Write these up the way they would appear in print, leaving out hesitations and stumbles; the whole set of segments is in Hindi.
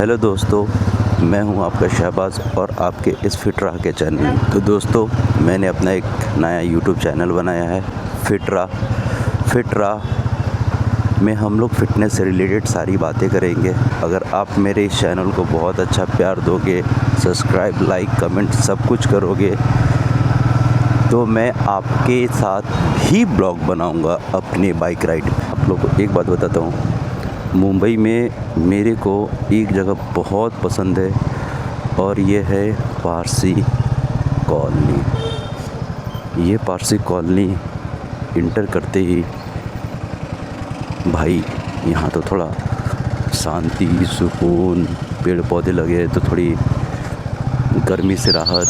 हेलो दोस्तों, मैं हूं आपका शहबाज और आपके इस फिटरा के चैनल में। तो दोस्तों, मैंने अपना एक नया यूट्यूब चैनल बनाया है फिटरा में हम लोग फ़िटनेस से रिलेटेड सारी बातें करेंगे। अगर आप मेरे इस चैनल को बहुत अच्छा प्यार दोगे, सब्सक्राइब, लाइक, कमेंट सब कुछ करोगे, तो मैं आपके साथ ही ब्लॉग बनाऊंगा अपने बाइक राइड में। आप लोगों को एक बात बताता हूँ, मुंबई में मेरे को एक जगह बहुत पसंद है और ये है पारसी कॉलोनी। ये पारसी कॉलोनी इंटर करते ही भाई यहाँ तो थोड़ा शांति, सुकून, पेड़ पौधे लगे हैं तो थोड़ी गर्मी से राहत।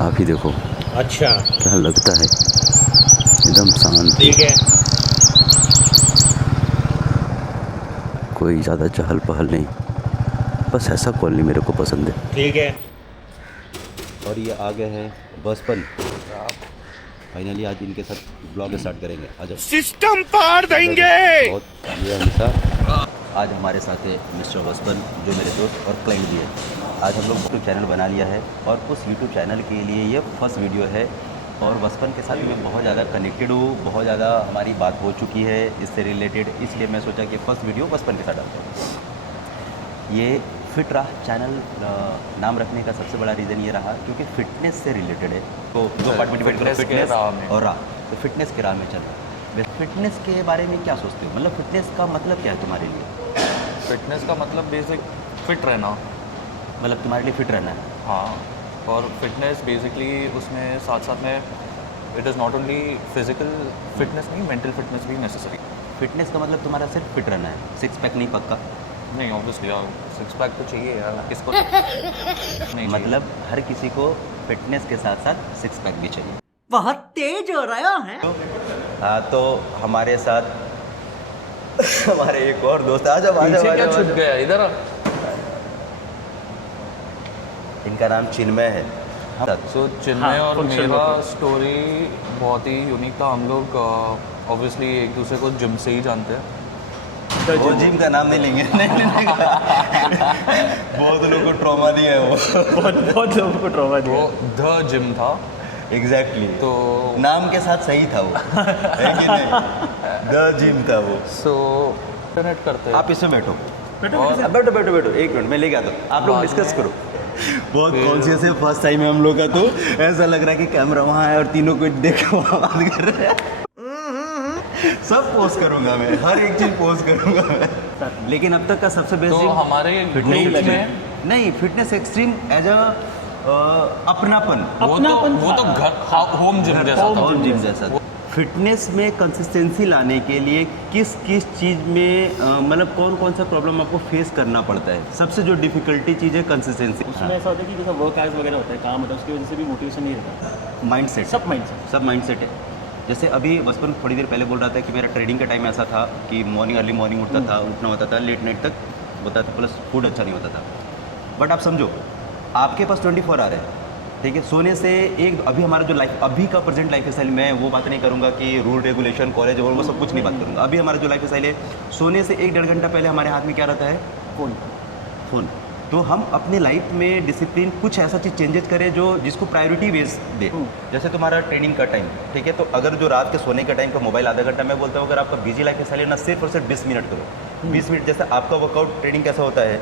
आप ही देखो, अच्छा, क्या लगता है, एकदम शांति, ठीक है। कोई ज़्यादा चहल पहल नहीं, बस ऐसा कॉलोनी मेरे को पसंद है। ठीक है। और ये आगे है बचपन। फाइनली आज इनके साथ ब्लॉग स्टार्ट करेंगे। आ जाओ, सिस्टम पार देंगे। बहुत ये हमेशा आज हमारे साथ है मिस्टर बचपन, जो मेरे दोस्त और क्लाइंट भी है। आज हम लोग यूट्यूब चैनल बना लिया है और उस यूट्यूब चैनल के लिए ये फर्स्ट वीडियो है और बचपन के साथ मैं बहुत ज़्यादा कनेक्टेड हूँ, बहुत ज़्यादा हमारी बात हो चुकी है इससे रिलेटेड, इसलिए मैं सोचा कि फर्स्ट वीडियो बचपन के साथ डालते हैं। ये फिटरा चैनल नाम रखने का सबसे बड़ा रीज़न ये रहा क्योंकि फ़िटनेस से रिलेटेड है। तो दो पार्ट में डिवाइड करो, फिटनेस और राह। तो फिटनेस के राह में चल रहा है। फिटनेस के बारे में क्या सोचते हो? मतलब फिटनेस का मतलब क्या है तुम्हारे लिए? फिटनेस का मतलब बेसिक फिट रहना। मतलब तुम्हारे लिए फिट रहना है। हाँ, और फिटनेस बेसिकली उसमें साथ साथ में it is not only physical fitness, नहीं मेंटल फिटनेस भी नेसेसरी। फिटनेस का मतलब तुम्हारा सिर्फ फिट रहना है, सिक्स पैक नहीं पक्का? नहीं, ऑब्वियसली यार, सिक्स पैक तो चाहिए यार किसको नहीं मतलब हर किसी को फिटनेस के साथ साथ सिक्स पैक भी चाहिए। बहुत तेज हो रहा है। हाँ, तो हमारे साथ हमारे एक और दोस्त आ जाओ, पीछे क्या छुप गया इधर आ। इनका नाम चिन्मय है। सो चिन्मय और मेरा स्टोरी बहुत ही यूनिक था। हम लोग ऑब्वियसली एक दूसरे को जिम से ही जानते हैं। वो जिम का नाम नहीं लेंगे। नहीं। बहुत लोगों को ट्रॉमा दिया है वो। बहुत लोगों को ट्रॉमा दिया। वो द जिम था। एग्जैक्टली, तो नाम के साथ सही था वो, है कि नहीं? द जिम था वो। सो कनेक्ट करते हैं। आप इसमें बैठो, बैठो, एक मिनट मैं लेके आता हूँ, आप लोग डिस्कस करो। बहुत कॉन्शियस है, फर्स्ट टाइम है हम लोग का, तो ऐसा लग रहा है कि कैमरा वहाँ है और तीनों को देखो बात कर रहे हैं। सब पोस्ट करूंगा मैं, हर एक चीज पोस्ट करूंगा मैं। लेकिन अब तक का सबसे बेस्ट तो हमारे ग्रुप में नहीं, फिटनेस एक्सट्रीम एज अ अपनापन। वो तो घर होम जिम जैसा था। होम जिम जैसा। फिटनेस में कंसिस्टेंसी लाने के लिए किस किस चीज़ में मतलब कौन कौन सा प्रॉब्लम आपको फेस करना पड़ता है? सबसे जो डिफिकल्टी चीज़ है कंसिस्टेंसी। उसमें ऐसा होता है कि जैसा वर्क आवर्स वगैरह होता है, काम होता है, उसकी वजह से भी मोटिवेशन नहीं रहता। माइंडसेट, सब माइंडसेट है। जैसे अभी बचपन थोड़ी देर पहले बोल रहा था कि मेरा ट्रेडिंग का टाइम ऐसा था कि अर्ली मॉर्निंग उठना होता था, लेट नाइट तक होता था, प्लस फूड अच्छा नहीं होता था। बट आप समझो, आपके पास 24 आवर है, ठीक है? सोने से एक अभी हमारा जो लाइफ, अभी का प्रेजेंट लाइफ स्टाइल, मैं वो बात नहीं करूँगा कि रूल रेगुलेशन कॉलेज और वो सब कुछ नहीं बात करूँगा। अभी हमारा जो लाइफ स्टाइल है, सोने से 1-1.5 घंटा पहले हमारे हाथ में क्या रहता है? फ़ोन। तो हम अपने लाइफ में डिसिप्लिन कुछ ऐसा चीज़ चेंजेस करें जो जिसको प्रायोरिटी बेस दे। जैसे तुम्हारा ट्रेनिंग का टाइम, ठीक है? तो अगर जो रात के सोने का टाइम का मोबाइल आधा घंटा, मैं बोलता हूँ अगर आपका बिजी लाइफ स्टाइल है ना, सिर्फ और सिर्फ 20 मिनट करो। 20 मिनट, जैसे आपका वर्कआउट ट्रेनिंग कैसा होता है,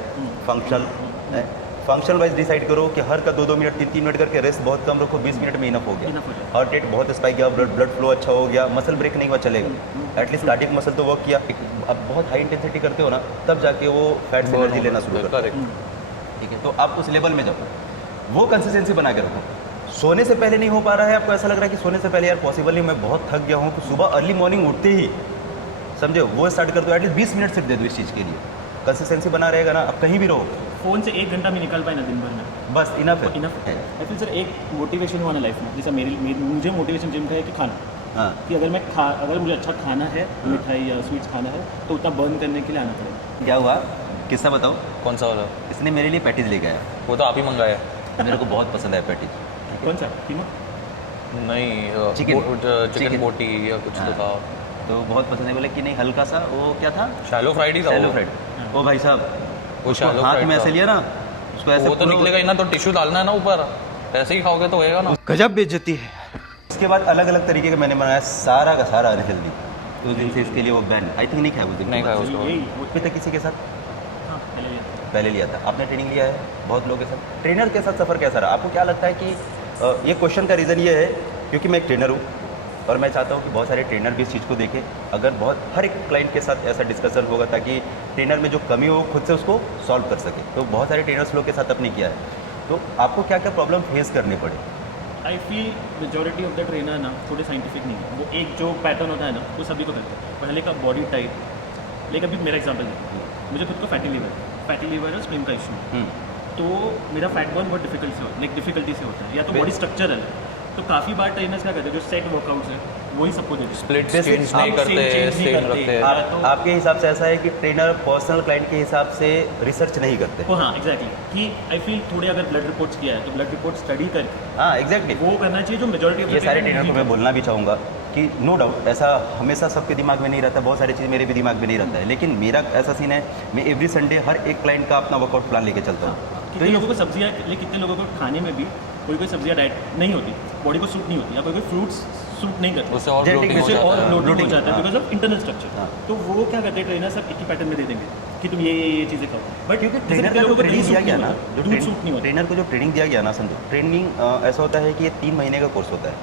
फंक्शनल वाइज डिसाइड करो कि हर का 2-2 मिनट 3-3 मिनट करके, रेस्ट बहुत कम रखो, 20 मिनट में इनफ हो गया। हार्ट रेट बहुत स्पाइक गया, ब्लड फ्लो अच्छा हो गया, मसल ब्रेक नहीं हुआ चलेगा, एटलीस्ट कार्डियक मसल तो वर्क किया। अब बहुत हाई इंटेंसिटी करते हो ना, तब जाके वो फैट से एनर्जी लेना शुरू करता है, ठीक है? तो आप उस लेवल में जाओ, वो कंसिस्टेंसी बना के रखो। सोने से पहले नहीं हो पा रहा है, आपको ऐसा लग रहा है कि सोने से पहले यार पॉसिबल नहीं, मैं बहुत थक गया हूँ, तो सुबह अर्ली मॉर्निंग उठते ही समझो वो स्टार्ट कर दो। एटलीस्ट 20 मिनट सिर्फ दे दो इस चीज़ के लिए, कंसिस्टेंसी बना रहेगा ना। अब कहीं भी रहो, फ़ोन से 1 घंटा में निकल पाए ना दिन भर में, बस इनफ है। या फिर सर एक मोटिवेशन हुआ ना लाइफ में, जैसा मुझे मोटिवेशन जिम का है कि खाना, हाँ, कि अगर मुझे अच्छा खाना है, मिठाई या स्वीट्स खाना है, तो उतना बर्न करने के लिए आना पड़ेगा। क्या हुआ, किस्सा बताओ। कौन सा वाला? इसने मेरे लिए पैटीज लेके आया, वो तो आप ही मंगाया। मेरे को बहुत पसंद है पैटीज। कौन सा कीमा? नहीं, चिकन बोटी या कुछ तो था। तो बहुत पसंद है, बोले कि नहीं हल्का सा, वो क्या था, शैलो फ्राइड ही था। Shallow fried. ओ भाई साहब, वो उसको shallow हाथ fat में था। ऐसे लिया ना, उसको ऐसे वो तो पूरा- निकलेगा ही ना, तो टिश्यू डालना है ना ऊपर, ऐसे ही खाओगे तो होएगा ना। गजब बेइज्जती है। इसके बाद अलग अलग तरीके का मैंने बनाया, सारा का सारा अनहेल्दी। तो उस दिन से इसके लिए वो बैन, आई थिंक नहीं खाया उस दिन नहीं खाया के उसको। यही बाद। फिर तक किसी के साथ हाँ पहले ये था। पहले लिया था आपने, ट्रेनिंग लिया है बहुत लोगों के साथ, ट्रेनर के साथ सफ़र कैसा रहा आपको? क्या लगता है कि ये क्वेश्चन का रीज़न ये है क्योंकि मैं एक ट्रेनर हूँ और मैं चाहता हूँ कि बहुत सारे ट्रेनर भी इस चीज़ को देखें। अगर बहुत हर एक क्लाइंट के साथ ऐसा डिस्कशन होगा ताकि ट्रेनर में जो कमी हो वो खुद से उसको सॉल्व कर सके। तो बहुत सारे ट्रेनर्स लोग के साथ आपने किया है, तो आपको क्या क्या प्रॉब्लम फेस करने पड़े? I feel majority of the trainer ना थोड़े साइंटिफिक नहीं है। वो एक जो पैटर्न होता है ना वो सभी को करते हैं। पहले का बॉडी टाइप, लेकिन अभी मेरा एग्जांपल देखिए, मुझे खुद को फैटी लीवर और स्प्लीन का इशू, तो मेरा फैट बर्न बहुत डिफिकल्टी से होता है, या तो बॉडी स्ट्रक्चर है। तो काफ़ी बार ट्रेनर्स क्या करते हैं, जो सेट वर्कआउट्स है वही सबको देते हैं। स्प्लिट Basic चेंज आप नहीं करते, same change नहीं सेम करते। रखते हैं। या तो- आपके हिसाब से ऐसा है कि ट्रेनर पर्सनल क्लाइंट के हिसाब से रिसर्च नहीं करते? वो हाँ एग्जैक्टली कि आई फील थोड़े अगर ब्लड रिपोर्ट्स किया है तो ब्लड रिपोर्ट स्टडी करके हाँ एग्जैक्टली, वो करना चाहिए, जो मेजोरिटी ये सारे ट्रेनर को मैं बोलना भी चाहूँगा कि नो डाउट ऐसा हमेशा सबके दिमाग में नहीं रहता, बहुत सारी चीज़ मेरे भी दिमाग में नहीं रहता है, लेकिन मेरा ऐसा सीन है, मैं एवरी संडे हर एक क्लाइंट का अपना वर्कआउट प्लान लेके चलता हूँ। तो कितने ये लोगों को सब्जियाँ, कितने लोगों को खाने में भी कोई सब्जियाँ डाइट नहीं होती, बॉडी को सूट नहीं होती, या कोई फ्रूट्स सूट नहीं करते, उससे और Genetic bloating हो वजह जाता और है। लोडिंग हो bloating, जाता है हाँ। Because of internal structure. हाँ। तो वो क्या करते हैं, ट्रेनर सब एक ही पैटर्न में दे देंगे कि तुम ये चीज़ें खाओ, बट क्योंकि जैसे ट्रेनर कितने का जो लोगों को ट्रेनिंग दूध दिया सूट गया नहीं ना, होता, जो दूध सूट नहीं होता। ट्रेनर को जो ट्रेनिंग दिया गया ना, समझो ट्रेनिंग ऐसा होता है कि ये 3 महीने का कोर्स होता है,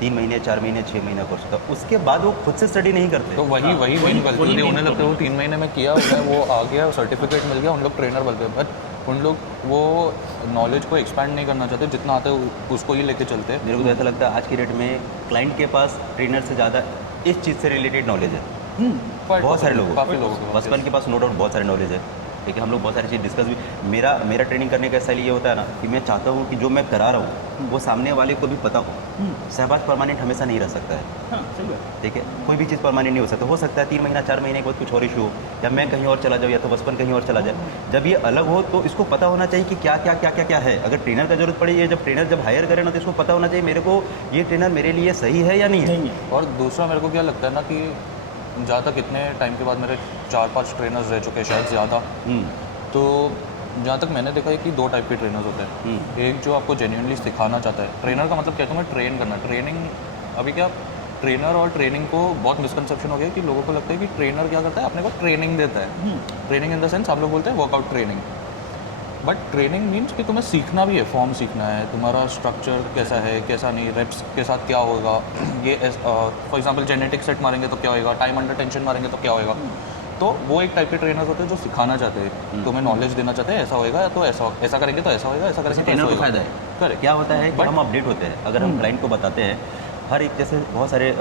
3 महीने 4 महीने 6 महीने कोर्स होता है, उसके बाद वो खुद से स्टडी नहीं करते। तो वही हाँ, वही वही- मेन गलती वही होती है, main उन्हें लगता है वो 3 महीने में किया हुआ है, वो आ गया सर्टिफिकेट मिल गया, उन लोग ट्रेनर बन गए, बट उन लोग वो नॉलेज को एक्सपैंड नहीं करना चाहते, जितना आता है उसको ही लेके चलते हैं। मेरे को तो ऐसा लगता है आज की डेट में क्लाइंट के पास ट्रेनर से ज़्यादा इस चीज़ से रिलेटेड नॉलेज है। बहुत सारे लोगों काफ़ी लोगों को बचपन के पास नो डाउट बहुत सारे नॉलेज है, लेकिन हम लोग बहुत सारी चीज़ डिस्कस भी, मेरा ट्रेनिंग करने का स्टाइल ये होता है ना कि मैं चाहता हूँ कि जो मैं करा रहा हूँ वो सामने वाले को भी पता हो। सहबाज परमानेंट हमेशा नहीं रह सकता है, हाँ सही बात। ठीक है, कोई भी चीज़ परमानेंट नहीं हो सकता है 3 महीना 4 महीने के बाद कुछ और इशू हो, या मैं कहीं और चला जाऊँ या तो बचपन कहीं और चला जाए। जब ये अलग हो तो इसको पता होना चाहिए कि क्या है। अगर ट्रेनर का जरूरत पड़े, ये जब ट्रेनर जब हायर करे ना तो इसको पता होना चाहिए मेरे को ये ट्रेनर मेरे लिए सही है या नहीं है। नहीं है। और दूसरा मेरे को क्या लगता है ना कि जहाँ तक इतने टाइम के बाद मेरे 4-5 ट्रेनर्स रह चुके हैं, शायद ज़्यादा, तो जहाँ तक मैंने देखा है कि 2 टाइप के ट्रेनर्स होते हैं। एक जो आपको जेन्युइनली सिखाना चाहता है, ट्रेनर का मतलब क्या है, तुम्हें ट्रेन करना। ट्रेनिंग अभी क्या, ट्रेनर और ट्रेनिंग को बहुत मिसकंसेप्शन हो गया कि लोगों को लगता है कि ट्रेनर क्या करता है, अपने को ट्रेनिंग देता है। ट्रेनिंग इन द सेंस हम लोग बोलते हैं workout training, but training means कि तुम्हें सीखना भी है, फॉर्म सीखना है, तुम्हारा स्ट्रक्चर कैसा है कैसा नहीं, रेप्स के साथ क्या होगा, ये फॉर एग्जांपल जेनेटिक सेट मारेंगे तो क्या होगा, टाइम अंडर टेंशन मारेंगे तो क्या होगा। तो वो एक टाइप के ट्रेनर्स होते हैं जो सिखाना चाहते हैं, तुम्हें नॉलेज देना चाहते हैं, ऐसा होएगा तो ऐसा करेंगे तो ऐसा होएगा, ऐसा करेंगे तो ट्रेनर ऐसा को होएगा। फायदा है। करेक्ट। क्या होता है कि But- हम अपडेट होते हैं, अगर हम क्लाइंट को बताते हैं हर एक, जैसे बहुत सारे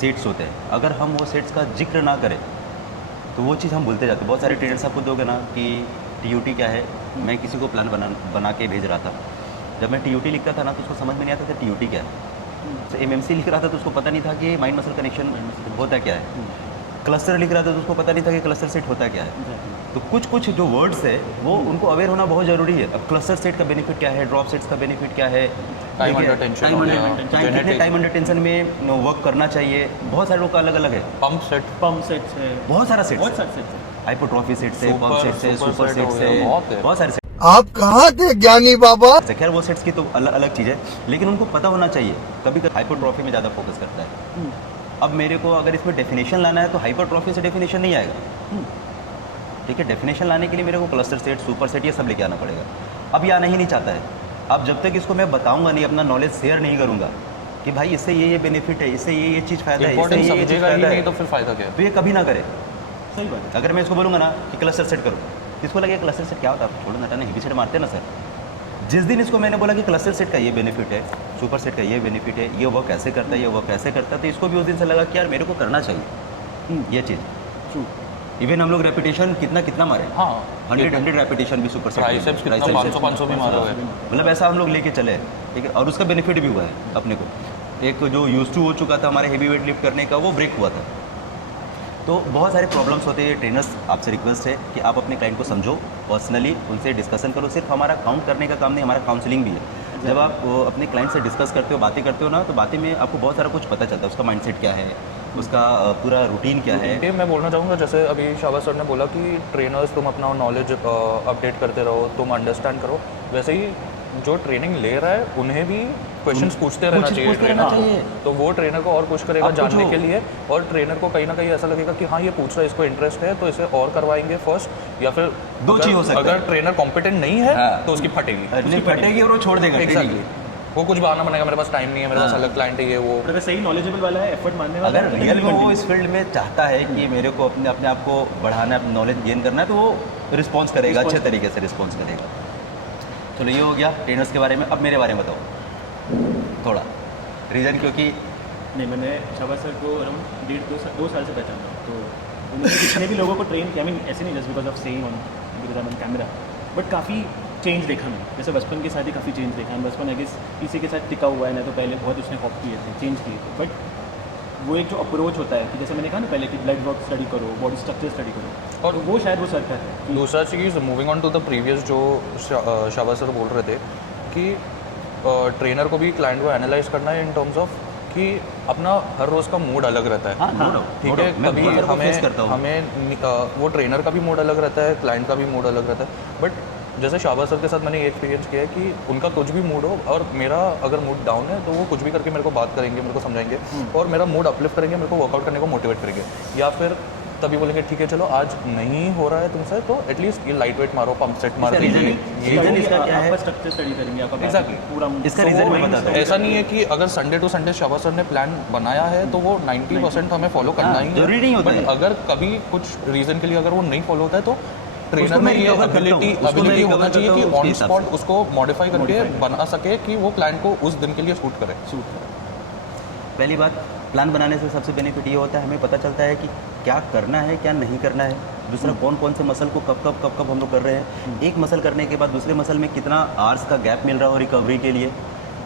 सेट्स होते हैं, अगर हम वो सेट्स का जिक्र ना करें तो वो चीज़ हम भूलते जाते हैं। बहुत सारे ट्रेनर्स आपको दोगे ना कि TUT क्या है, मैं किसी को प्लान बना के भेज रहा था, जब मैं TUT लिखता था ना तो उसको समझ में नहीं आता था TUT क्या है। तो MMC लिख रहा था तो उसको पता नहीं था कि माइंड मसल कनेक्शन होता क्या है। क्लस्टर लिख रहा था तो उसको पता नहीं था कि क्लस्टर सेट होता क्या है। तो कुछ जो वर्ड्स है वो उनको अवेयर होना बहुत ज़रूरी है। अब क्लस्टर सेट का बेनिफिट क्या है, ड्रॉप सेट्स का बेनिफिट क्या है, Time under tension हो गया, genetic- टाइम अंडर टेंशन में वर्क करना चाहिए, बहुत सारे लोग का अलग अलग है, पंप सेट, पम्प सेट्स है, बहुत सारा सेट्स, बहुत सारे सेट्स है। हाइपोट्रॉफी सेट्स है, Super- पंप सेट्स है, super सुपर set हो सेट्स गया, है, बहुत है। बहुत सारे सेट्स आप कहाँ थे ज्ञानी बाबा? है। खैर वो सेट्स की तो अलग चीज़ है, लेकिन उनको पता होना चाहिए। कभी कभी हाइपोट्रॉफी में ज़्यादा फोकस करता है। अब मेरे को अगर इसमें डेफिनेशन लाना है तो हाइपरट्रॉफी से डेफिनेशन नहीं आएगा, ठीक है। डेफिनेशन लाने के लिए मेरे को क्लस्टर सेट, सुपर सेट ये सब लेके आना पड़ेगा। अब ये आना ही नहीं चाहता है। अब जब तक इसको मैं बताऊंगा नहीं, अपना नॉलेज शेयर नहीं करूंगा कि भाई इससे ये बेनिफिट है, इससे ये चीज़ फायदा है, इससे इंपॉर्टेंट ये चीज़ समझेगा ही फायदा नहीं है, तो फिर फ़ायदा क्या है। तो ये कभी ना करे। सही बात है। अगर मैं इसको बोलूँगा ना कि क्लस्टर सेट करो, इसको लगे क्लस्टर सेट क्या होता है, छोड़ो ना, हेवी सेट मारते हैं ना सर। जिस दिन इसको मैंने बोला कि क्लस्टर सेट का ये बेनिफिट है, सुपर सेट का ये बेनिफिट है, ये वर्क कैसे करता है, ये वर्क कैसे करता है, तो इसको भी उस दिन से लगा कि यार मेरे को करना चाहिए ये चीज़। ट्रू। इवन हम लोग रेपिटेशन कितना मारे, हाँ 100 रेपिटेशन भी सुपर सेट में। ट्राइसेप्स कितना, Triceps 500 भी मारा हुआ है। मतलब ऐसा हम लोग लेके चले, ठीक है। और उसका बेनिफिट भी हुआ है अपने को। एक जो यूज टू हो चुका था हमारे हेवी वेट लिफ्ट करने का, वो ब्रेक हुआ था। तो बहुत सारे प्रॉब्लम्स होते हैं। ट्रेनर्स आपसे रिक्वेस्ट है कि आप अपने क्लाइंट को समझो, पर्सनली उनसे डिस्कशन करो। सिर्फ हमारा काउंट करने का काम नहीं, हमारा काउंसलिंग भी है। जब आप अपने क्लाइंट से डिस्कस करते हो, बातें करते हो ना, तो बातें में आपको बहुत सारा कुछ पता चलता है। उसका माइंडसेट क्या है, उसका पूरा रूटीन क्या है। ये मैं बोलना चाहूँगा, जैसे अभी शाबाश सर ने बोला कि ट्रेनर्स तुम अपना नॉलेज अपडेट करते रहो, तुम अंडरस्टैंड करो, वैसे ही जो ट्रेनिंग ले रहा है उन्हें भी क्वेश्चंस पूछते रहना चाहिए ट्रेनर। तो वो ट्रेनर को और पुश करेगा जानने के लिए, और ट्रेनर को कहीं ना कहीं ऐसा लगेगा कि हाँ ये पूछ रहा है, इसको इंटरेस्ट है, तो इसे और करवाएंगे फर्स्ट। या फिर दो चीज हो सकता है, अगर ट्रेनर कॉम्पिटेंट नहीं है तो उसकी फटेगी और वो छोड़ देगा। एग्जैक्टली, वो कुछ बहाना बनाएगा, मेरे पास टाइम नहीं है, मेरे पास अलग क्लाइंट है, ये वो। अगर सही नॉलेजेबल वाला है, एफर्ट मारने वाला अगर है, रियल में वो इस फील्ड में चाहता है कि मेरे को अपने अपने आप को बढ़ाना है, नॉलेज गेन करना है, तो वो रिस्पॉन्स करेगा, अच्छे तरीके से रिस्पॉन्स करेगा। चलो ये हो गया ट्रेनर्स के बारे में। अब मेरे बारे में बताओ थोड़ा रीज़न, क्योंकि नहीं, मैंने शाबाश सर को अराउंड 1.5-2 साल से पहचाना, तो उन्होंने जितने भी लोगों को ट्रेन किया, आई मीन ऐसे नहीं just because of saying on because on camera, but काफ़ी चेंज देखा मैंने। जैसे बचपन के साथ ही काफ़ी चेंज देखा है। बचपन आई गेस इसी के साथ टिका हुआ है, नहीं तो पहले बहुत उसने कॉपी किए थे, चेंज किए थे, बट वो एक जो अप्रोच होता है कि जैसे मैंने कहा ना पहले कि ब्लड वर्क स्टडी करो, बॉडी स्ट्रक्चर स्टडी करो, और वो शायद वो सर का है। दूसरा चीज़, moving on to the previous, जो शाबाश सर बोल रहे थे कि ट्रेनर को भी क्लाइंट को एनालाइज करना है इन टर्म्स ऑफ कि अपना हर रोज़ का मूड अलग रहता है। ठीक है, कभी हमें वो ट्रेनर का भी मूड अलग रहता है, क्लाइंट का भी मूड अलग रहता है। बट जैसे शाबाश सर के साथ मैंने ये एक्सपीरियंस किया है कि उनका कुछ भी मूड हो और मेरा अगर मूड डाउन है तो वो कुछ भी करके मेरे को बात करेंगे, मेरे को समझाएंगे, और मेरा मूड अपलिफ्ट करेंगे, मेरे को वर्कआउट करने को मोटिवेट करेंगे। या फिर तभी बोलेंगे ठीक है चलो आज नहीं हो रहा है तुमसे, तो एटलीस्ट ये लाइट वेट मारो, पंप सेट मारो। रीजन इसका क्या है? आपका स्ट्रक्चर स्टडी करेंगे, आपका Exactly. पूरा इसका रीजन मैं बताता हूँ। ऐसा नहीं है कि अगर संडे टू संडे शाबाश सर ने प्लान बनाया है तो वो 90% हमें फॉलो करना ही है। जरूरी नहीं होता बट है। अगर कभी कुछ रीज़न के लिए अगर वो नहीं फॉलो होता है तो ट्रेनर उसको में मैं ये recover करता हूँ, उसको मैं एबिलिटी recover होना चाहिए करता कि हूँ ऑन उसके हिसाब स्पॉट उसको मॉडिफाई करके बना सके कि वो क्लाइंट को उस दिन के लिए सूट करे। पहली बात, प्लान बनाने से सबसे बेनिफिट ये होता है, हमें पता चलता है कि क्या करना है, क्या नहीं करना है। दूसरा, कौन कौन से मसल को कब हम लोग कर रहे हैं। एक मसल करने के बाद दूसरे मसल में कितना आवर्स का गैप मिल रहा हो रिकवरी के लिए।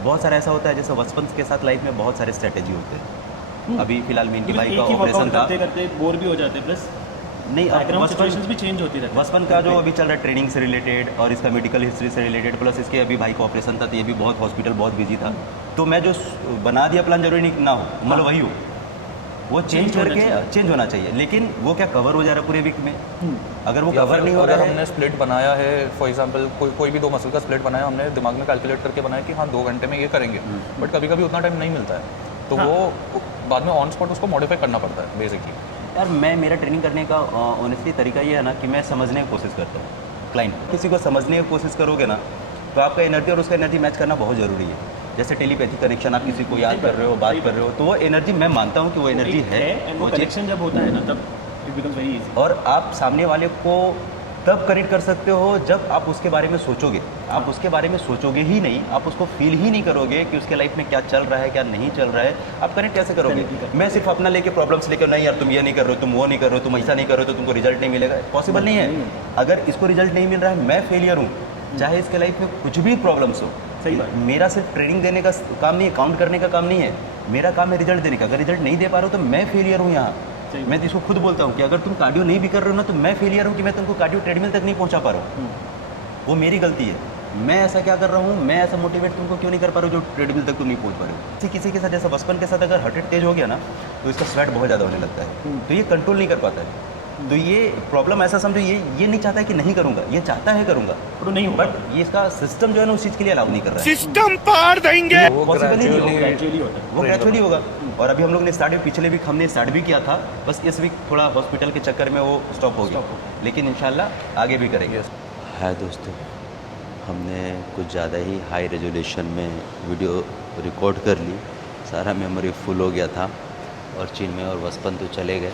बहुत सारा ऐसा होता है, जैसे बचपन के साथ लाइफ में बहुत सारे स्ट्रेटेजी होते हैं। अभी फिलहाल में इनकी बाइक का ऑपरेशन था, करते करते बोर भी हो जाते, प्लस नहीं बैकग्राउंड सिचुएशंस भी चेंज होती रहती है। बचपन का जो अभी चल रहा है ट्रेनिंग से रिलेटेड और इसका मेडिकल हिस्ट्री से रिलेटेड, प्लस इसके अभी भाई का ऑपरेशन था तो ये भी बहुत हॉस्पिटल बहुत बिजी था। तो मैं जो बना दिया प्लान जरूरी नहीं ना हो, मतलब वही हो, वो चेंज करके चेंज होना चाहिए। लेकिन वो क्या कवर हो जा रहा है पूरे वीक में? अगर वो कवर नहीं हो रहा अगर है, हमने स्प्लिट बनाया है, फॉर एग्जांपल कोई भी 2 मसल का स्प्लिट बनाया, हमने दिमाग में कैलकुलेट करके बनाया कि हाँ 2 घंटे में ये करेंगे, बट कभी कभी उतना टाइम नहीं मिलता है, तो वो बाद में ऑन स्पॉट उसको मॉडिफाई करना पड़ता है बेसिकली। यार मेरा ट्रेनिंग करने का ऑनेस्टली तरीका ये है ना कि मैं समझने की कोशिश करता हूँ क्लाइंट। किसी को समझने की कोशिश करोगे ना तो आपका एनर्जी और उसका एनर्जी मैच करना बहुत ज़रूरी है। जैसे टेलीपैथी कनेक्शन, आप किसी को याद कर रहे हो, बात कर रहे हो, तो वो एनर्जी मैं मानता हूँ कि वो एनर्जी है, वो वो चीज़। कनेक्शन जब होता है ना तब इट बिकम्स वेरी इजी। और आप सामने वाले को तब कनेक्ट कर सकते हो जब आप उसके बारे में सोचोगे। आप उसके बारे में सोचोगे ही नहीं, आप उसको फील ही नहीं करोगे कि उसके लाइफ में क्या चल रहा है क्या नहीं चल रहा है, आप कनेक्ट कैसे करोगे? मैं सिर्फ अपना लेके प्रॉब्लम्स लेकर, नहीं यार तुम ये नहीं कर रहे हो, तुम वो नहीं कर रहे हो, तुम ऐसा नहीं कर रहे हो तो तुमको रिजल्ट नहीं मिलेगा, पॉसिबल नहीं है। अगर इसको रिजल्ट नहीं मिल रहा है, मैं फेलियर हूँ, चाहे इसके लाइफ में कुछ भी प्रॉब्लम्स हो। सही बात। मेरा सिर्फ ट्रेनिंग देने का काम नहीं है, काउंट करने का काम नहीं है, मेरा काम है रिजल्ट देने का। अगर रिजल्ट नहीं दे पा रहा हूँ तो मैं फेलियर हूँ यहाँ। मैं तो इसको खुद बोलता हूँ कि अगर तुम कार्डियो नहीं भी कर रहे हो ना तो मैं फेलियर हूँ कि मैं तुमको कार्डियो ट्रेडमिल तक नहीं पहुँचा पा रहा हूँ। वो मेरी गलती है। मैं ऐसा क्या कर रहा हूँ, मैं ऐसा मोटिवेट तुमको क्यों नहीं कर पा रहा हूँ जो ट्रेडमिल तक तुम नहीं पहुँच पा रहे हो। किसी के साथ जैसा बचपन के साथ अगर हार्ट रेट तेज हो गया ना तो इसका स्वेट बहुत ज़्यादा होने लगता है, तो ये कंट्रोल नहीं कर पाता है। तो ये प्रॉब्लम ऐसा समझो, ये नहीं चाहता है कि नहीं करूँगा, ये चाहता है करूँगा, तो नहीं होगा। बट ये इसका सिस्टम जो है ना उस चीज़ के लिए अलाउ नहीं कर रहा है। सिस्टम पार देंगे। वो Possible ही नहीं gradually- ग्रेजुअली होता है। वो ग्रेजुअली होगा। और अभी हम लोग ने स्टार्ट, पिछले वीक हमने स्टार्ट भी किया था, बस इस वीक थोड़ा हॉस्पिटल के चक्कर में वो स्टॉप हो गया, लेकिन इंशाल्लाह आगे भी करेंगे। है दोस्तों, हमने कुछ ज़्यादा ही हाई रेजोल्यूशन में वीडियो रिकॉर्ड कर ली, सारा मेमोरी फुल हो गया था और चीन में और बचपन तो चले गए।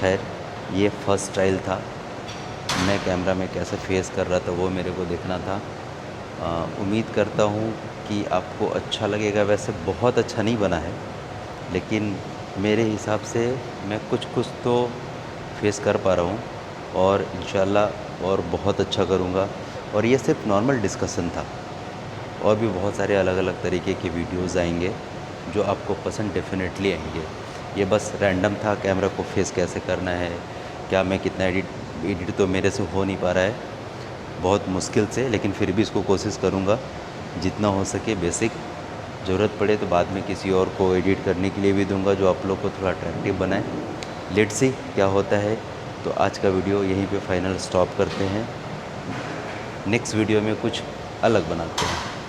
खैर ये फर्स्ट ट्रायल था, मैं कैमरा में कैसे फेस कर रहा था वो मेरे को देखना था। उम्मीद करता हूँ कि आपको अच्छा लगेगा। वैसे बहुत अच्छा नहीं बना है, लेकिन मेरे हिसाब से मैं कुछ तो फेस कर पा रहा हूँ और इंशाल्लाह और बहुत अच्छा करूँगा। और ये सिर्फ नॉर्मल डिस्कशन था, और भी बहुत सारे अलग अलग तरीके के वीडियोस आएंगे जो आपको पसंद डेफिनेटली आएंगे। ये बस रैंडम था, कैमरा को फेस कैसे करना है, क्या मैं कितना एडिट तो मेरे से हो नहीं पा रहा है, बहुत मुश्किल से, लेकिन फिर भी इसको कोशिश करूँगा जितना हो सके बेसिक ज़रूरत पड़े तो बाद में किसी और को एडिट करने के लिए भी दूंगा जो आप लोग को थोड़ा अट्रैक्टिव बनाए। लेट्स सी क्या होता है। तो आज का वीडियो यहीं पे फाइनल स्टॉप करते हैं, नेक्स्ट वीडियो में कुछ अलग बनाते हैं।